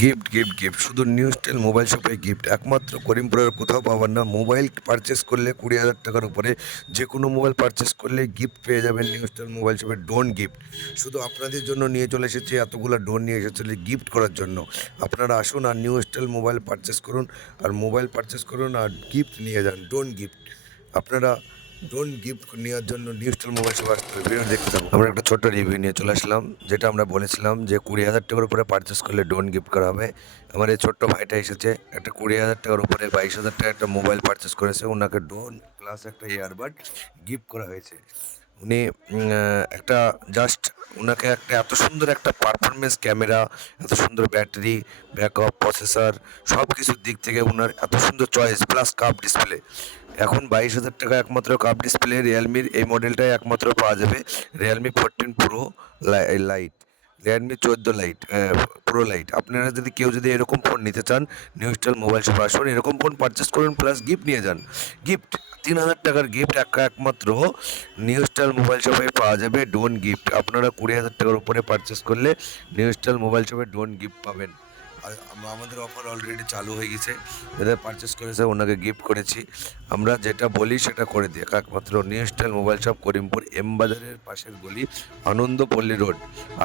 Gift gift gift শুধু new style mobile শপে gift একমাত্র করিমপুরের কোথাও পাবেন না। মোবাইল পারচেস করলে 20,000 টাকার উপরে যে কোনো মোবাইল পারচেস করলে গিফট পেয়ে যাবেন নিউ স্টাইল মোবাইল শপে ডোন গিফট। শুধু আপনাদের জন্য নিয়ে চলে এসেছি, এতগুলো ডোন নিয়ে এসেছি গিফট করার জন্য। আপনারা আসুন আর নিউ স্টাইল মোবাইল পারচেস করুন, আর মোবাইল পারচেস করুন আর গিফট নিয়ে যান ডোন গিফট। আপনারা ডোন গিফট নেওয়ার জন্য নিউ স্টাইল মোবাইল শপ আসতে হবে। ভিডিও দেখতে থাকুন। আমরা একটা ছোট্ট রিভিউ নিয়ে চলে আসলাম, যেটা আমরা বলেছিলাম যে 20,000 টাকার উপরে পারচেস করলে ডোন গিফট করা হবে। আমার এই ছোট্ট ভাইটা এসেছে, একটা 20,000 টাকার উপরে 22,000 টাকা একটা মোবাইল পারচেস করেছে, ওনাকে ডোন প্লাস একটা ইয়ারবাড গিফট করা হয়েছে। উনি একটা জাস্ট ওনাকে একটা এত সুন্দর একটা পারফরমেন্স ক্যামেরা, এত সুন্দর ব্যাটারি ব্যাকআপ, প্রসেসর, সব কিছুর দিক থেকে ওনার এত সুন্দর চয়েস প্লাস কাপ ডিসপ্লে। এখন 22,000 টাকা একমাত্র কাপ ডিসপ্লে রিয়েলমির এই মডেলটাই একমাত্র পাওয়া যাবে। Realme 14 pro light, Realme 14 light, pro light. আপনারা যদি কেউ যদি এরকম ফোন নিতে চান, নিউ স্টাইল মোবাইল শপে আসুন, এরকম ফোন পারচেস করুন প্লাস গিফট নিয়ে যান। গিফট 3,000 টাকার গিফট একমাত্র নিউ স্টাইল মোবাইল শপে পাওয়া যাবে ডোন গিফট। আপনারা 20,000 টাকার উপরে পারচেস করলে নিউ স্টাইল মোবাইল শপে ডোন গিফট পাবেন। আর আমাদের অফার অলরেডি চালু হয়ে গেছে, যারা পারচেস করেছে ওনাকে গিফট করেছি। আমরা যেটা বলি সেটা করে দিই। একমাত্র new style mobile shop, Karimpur M বাজারের পাশের গলি, আনন্দপল্লী রোড।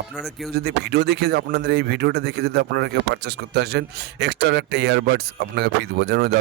আপনারা কেউ যদি ভিডিও দেখে, আপনাদের এই ভিডিওটা দেখে যদি আপনারা কেউ পারচেস করতে আসেন, এক্সট্রা একটা ইয়ারবাডস আপনাকে ফ্রি দেবো, যেন দাদা